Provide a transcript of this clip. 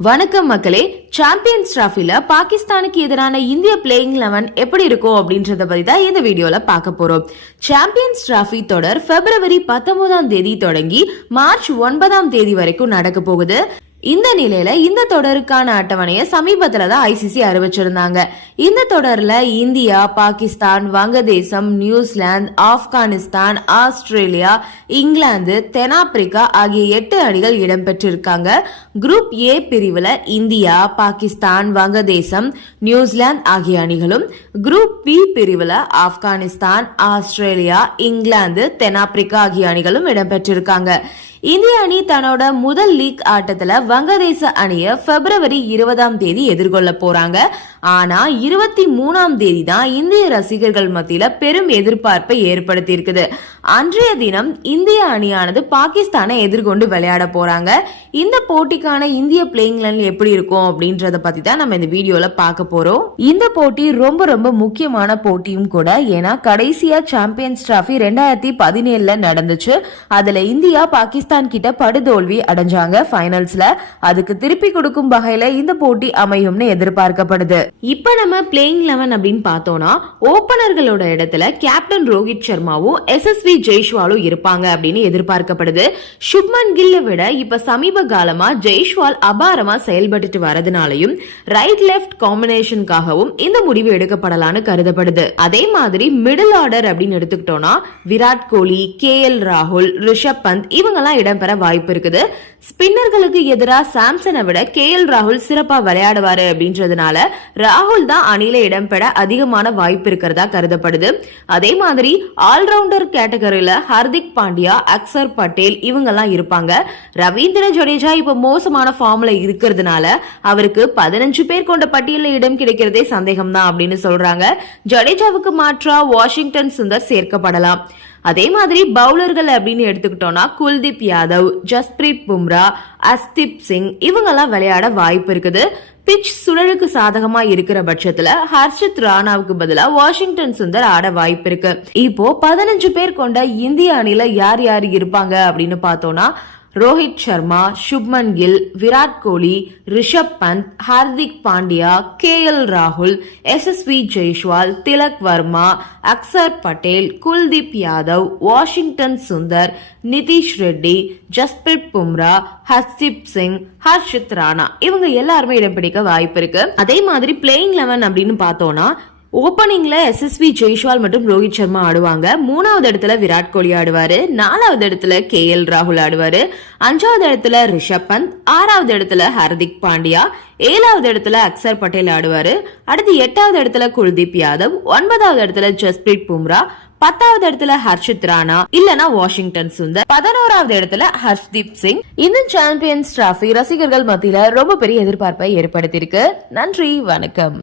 வணக்கம் மக்களே சாம்பியன்ஸ் டிராஃபில பாகிஸ்தானுக்கு எதிரான இந்திய பிளேயிங் லெவன் எப்படி இருக்கும் அப்படின்றத பத்தி தான் இந்த வீடியோல பார்க்க போறோம். சாம்பியன்ஸ் டிராஃபி தொடர் பிப்ரவரி பத்தொன்பதாம் தேதி தொடங்கி மார்ச் ஒன்பதாம் தேதி வரைக்கும் நடக்க போகுது. இந்த நிலையில இந்த தொடருக்கான அட்டவணையை சமீபத்துல தான் ஐசிசி அறிவிச்சிருந்தாங்க. இந்த தொடர்ல இந்தியா பாகிஸ்தான் வங்கதேசம் நியூசிலாந்து ஆப்கானிஸ்தான் ஆஸ்திரேலியா இங்கிலாந்து தென்னாப்பிரிக்கா ஆகிய எட்டு அணிகள் இடம்பெற்றிருக்காங்க. குரூப் ஏ பிரிவுல இந்தியா பாகிஸ்தான் வங்கதேசம் நியூசிலாந்து ஆகிய அணிகளும் குரூப் பி பிரிவுல ஆப்கானிஸ்தான் ஆஸ்திரேலியா இங்கிலாந்து தென்னாப்பிரிக்கா ஆகிய அணிகளும் இடம்பெற்றிருக்காங்க. இந்திய அணி தன்னோட முதல் லீக் ஆட்டத்துல வங்கதேச அணிய பிப்ரவரி இருபதாம் தேதி எதிர்கொள்ள போறாங்க. ஆனா இருபத்தி மூணாம் தேதி தான் இந்திய ரசிகர்கள் மத்தியில பெரும் எதிர்பார்ப்பை ஏற்படுத்தி இருக்குது அன்றைய தினம் இந்திய அணியானது பாகிஸ்தானை எதிர்கொண்டு விளையாட போறாங்க. இந்த போட்டிக்கான இந்திய பிளேயிங் லைன் எப்படி இருக்கும் அப்படின்றத பத்தி தான் நம்ம இந்த வீடியோல பார்க்க போறோம். இந்த போட்டி ரொம்ப ரொம்ப முக்கியமான போட்டியும் கூட ஏன்னா கடைசியா சாம்பியன்ஸ் டிராஃபி ரெண்டாயிரத்தி பதினேழுல நடந்துச்சு. அதுல இந்தியா பாகிஸ்தான் கிட்ட படுதோல்வி அடைஞ்சாங்க ஃபைனல்ஸ்ல அதுக்கு திருப்பி கொடுக்கும் வகையில இந்த போட்டி அமையும்னு எதிர்பார்க்கப்படுது. இப்ப நம்ம பிளேயிங் லெவன் அப்படின்னு பார்த்தோம்னா ஓபனர்களோட இடத்துல கேப்டன் ரோஹித் சர்மாவும் எஸ்எஸ்வி ஜெய்ஷ்வாலும் இருப்பாங்க அப்படின்னு எதிர்பார்க்கப்படுது. சுப்மன் கில்ல விட இப்ப சமீப காலமா ஜெய்ஷ்வால் அபாரமா செயல்பட்டுட்டு வரதுனாலையும் ரைட் லெஃப்ட் காம்பினேஷனுக்காகவும் இந்த முடிவு எடுக்கப்படலான்னு கருதப்படுது. அதே மாதிரி மிடில் ஆர்டர் அப்படின்னு எடுத்துக்கிட்டோம்னா விராட் கோலி கே எல் ராகுல் ரிஷப் பந்த் இவங்கெல்லாம் இடம்பெற வாய்ப்பு இருக்குது. ஸ்பின்னர்களுக்கு எதிராக சாம்சனை விட கே எல் ராகுல் சிறப்பா விளையாடுவாரு அப்படின்றதுனால ராகுல் தான் அணியில இடம்பெற அதிகமான வாய்ப்பு இருக்கிறதா கருதப்படுது. அதே மாதிரி ஆல்ரவுண்டர் கேட்டகரியில ஹர்திக் பாண்டியா அக்சர் பட்டேல் இவங்கெல்லாம் இருப்பாங்க. ரவீந்திர ஜடேஜா இப்ப மோசமான ஃபார்ம்ல இருக்கிறதுனால அவருக்கு பதினஞ்சு பேர் கொண்ட பட்டியலில் இடம் கிடைக்கிறதே சந்தேகம் தான் அப்படின்னு சொல்றாங்க. ஜடேஜாவுக்கு மாற்றா வாஷிங்டன் சுந்தர் சேர்க்கப்படலாம். அதே மாதிரி பவுலர்கள் அப்படின்னு எடுத்துக்கிட்டோம்னா குல்தீப் யாதவ் ஜஸ்பிரீத் பும்ரா அஸ்திப் சிங் இவங்கெல்லாம் விளையாட வாய்ப்பு இருக்குது. பிச் சுழலுக்கு சாதகமா இருக்கிற பட்சத்துல ஹர்ஷித் ராணாவுக்கு பதிலா வாஷிங்டன் சுந்தர் ஆட வாய்ப்பு இருக்கு இப்போ பதினஞ்சு பேர் கொண்ட இந்திய அணில யார் யார் இருப்பாங்க அப்படின்னு பார்த்தோம்னா ரோஹித் சர்மா சுப்மன் கில் விராட் கோலி ரிஷப் பந்த் ஹார்திக் பாண்டியா கே எல் ராகுல் எஸ்எஸ்வி ஜெய்ஷ்வால் திலக் வர்மா அக்சர் பட்டேல் குல்தீப் யாதவ் வாஷிங்டன் சுந்தர் நிதிஷ் ரெட்டி ஜஸ்பிரித் பும்ரா ஹர்தீப் சிங் ஹர்ஷித் ராணா. இவங்க எல்லாருமே இடம் பிடிக்க வாய்ப்பு இருக்கு. அதே மாதிரி பிளேயிங் லெவன் அப்படின்னு பார்த்தோம்னா ஓப்பனிங்ல எஸ்எஸ்வி ஜெய்ஷ்வால் மற்றும் ரோஹித் சர்மா ஆடுவாங்க. மூணாவது இடத்துல விராட் கோலி ஆடுவாரு. நாலாவது இடத்துல கே எல் ராகுல் ஆடுவாரு. அஞ்சாவது இடத்துல ரிஷப் பந்த். ஆறாவது இடத்துல ஹர்திக் பாண்டியா. ஏழாவது இடத்துல அக்சர் பட்டேல் ஆடுவாரு. அடுத்து எட்டாவது இடத்துல குல்தீப் யாதவ். ஒன்பதாவது இடத்துல ஜஸ்பிரீத் பும்ரா பத்தாவது இடத்துல ஹர்ஷித் ராணா. இல்லனா வாஷிங்டன் சுந்தர் பதினோராவது இடத்துல ஹர்ஷ்தீப் சிங். இந்த சாம்பியன்ஸ் டிராஃபி ரசிகர்கள் மத்தியில ரொம்ப பெரிய எதிர்பார்ப்பை ஏற்படுத்தியிருக்கு. நன்றி வணக்கம்.